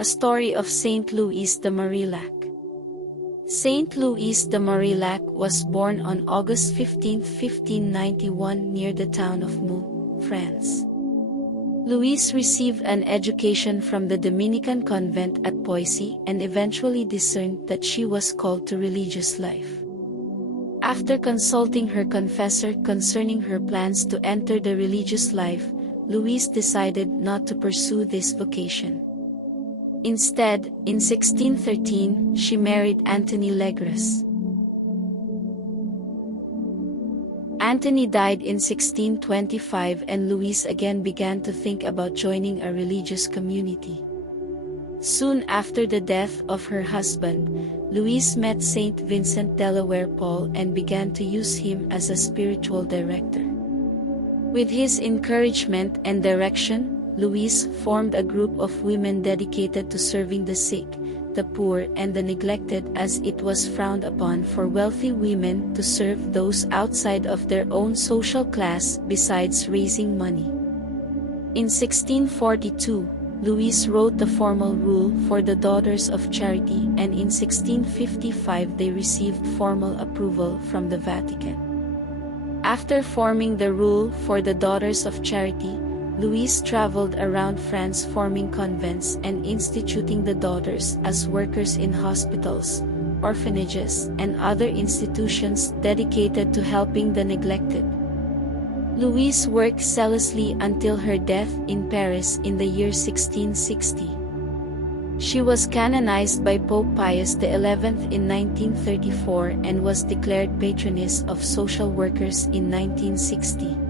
A story of Saint Louise de Marillac. Saint Louise de Marillac was born on August 15, 1591 near the town of Meux, France. Louise received an education from the Dominican convent at Poissy and eventually discerned that she was called to religious life. After consulting her confessor concerning her plans to enter the religious life, Louise decided not to pursue this vocation. Instead, in 1613, she married Antony LeGras. Antony died in 1625 and Louise again began to think about joining a religious community. Soon after the death of her husband, Louise met Saint Vincent de Paul and began to use him as a spiritual director. With his encouragement and direction, Louise formed a group of women dedicated to serving the sick, the poor and the neglected, as it was frowned upon for wealthy women to serve those outside of their own social class besides raising money. In 1642, Louise wrote the formal rule for the Daughters of Charity, and in 1655 they received formal approval from the Vatican. After forming the rule for the Daughters of Charity, Louise traveled around France forming convents and instituting the daughters as workers in hospitals, orphanages, and other institutions dedicated to helping the neglected. Louise worked zealously until her death in Paris in the year 1660. She was canonized by Pope Pius XI in 1934 and was declared patroness of social workers in 1960.